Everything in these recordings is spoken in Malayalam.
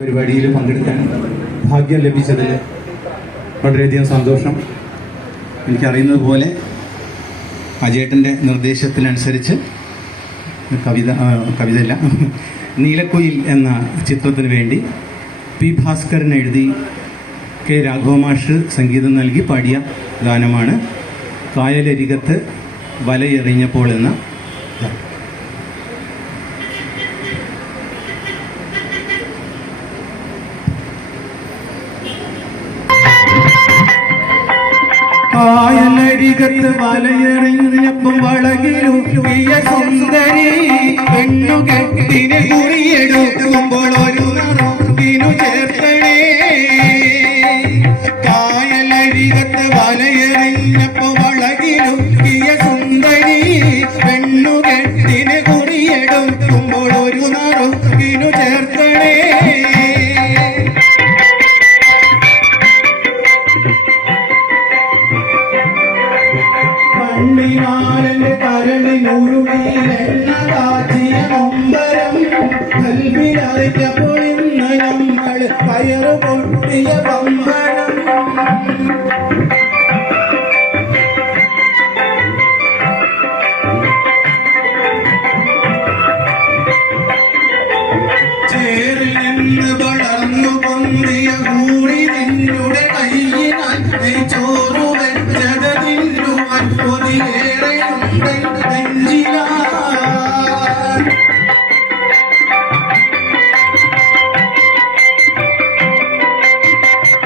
പരിപാടിയിൽ പങ്കെടുക്കാൻ ഭാഗ്യം ലഭിച്ചതിൽ വളരെയധികം സന്തോഷം. എനിക്കറിയുന്നത് പോലെ അജേട്ടൻ്റെ നിർദ്ദേശത്തിനനുസരിച്ച് കവിതയല്ല നീലക്കുയിൽ എന്ന ചിത്രത്തിന് വേണ്ടി പി ഭാസ്കരൻ എഴുതി കെ രാഘവമാഷ് സംഗീതം നൽകി പാടിയ ഗാനമാണ് കായലരികത്ത് വലയെറിഞ്ഞപ്പോൾ എന്ന ഗാനം. കായലരികത്ത് വലയെറിഞ്ഞപ്പം വളകിലുക്കിയ സുന്ദരി പെണ്ണുകെട്ടിനെ കുറിയെടുക്കുമ്പോൾ ഒരു നിറത്തിനു ചേർത്തണേ. കായലരികത്ത് വലയെറിഞ്ഞപ്പോൾ വളകിലുക്കിയ സുന്ദരി പെണ്ണുകെട്ടിനെ കുറിയെടുക്കുമ്പോൾ ഒരു നിറത്തിനു ചേർത്തണേ. കണ്ണിനാലെന്റെ കരളിനുരുളിയിലെണ്ണ കാച്ചിയ നൊമ്പരം കൽവിലറിഞ്ഞപ്പോൾ ഇന്ന് നമ്മൾ കയറ് പൊട്ടിയ പമ്പരം. ചേറിൽ നിന്ന് വളർന്നു പൊന്തിയ കൂടി നിന്നുടെ കയ്യിനാൽ ചോറു വെച്ചത് തിന്നുവാൻ കൊതിയേറെയുണ്ട് നെഞ്ചിലാ.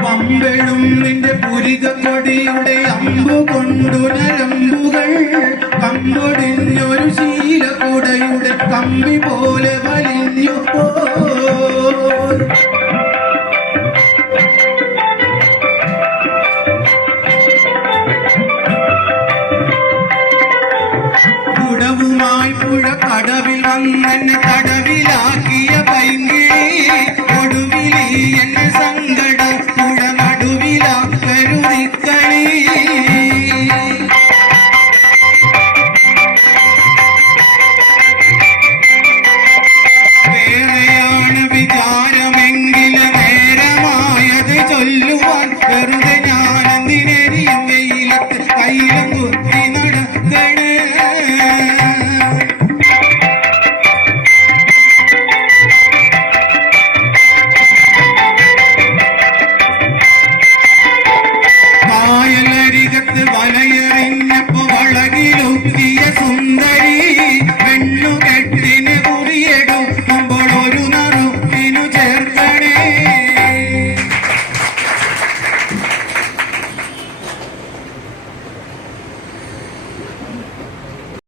പമ്പെടും നിന്റെ പുരികക്കൊടിയുടെ അമ്പു കൊണ്ടു നരമ്പുകൾ കമ്പൊടിഞ്ഞൊരു ശീലക്കുടയുടെ കമ്പി പോലെ വലിഞ്ഞു പോ.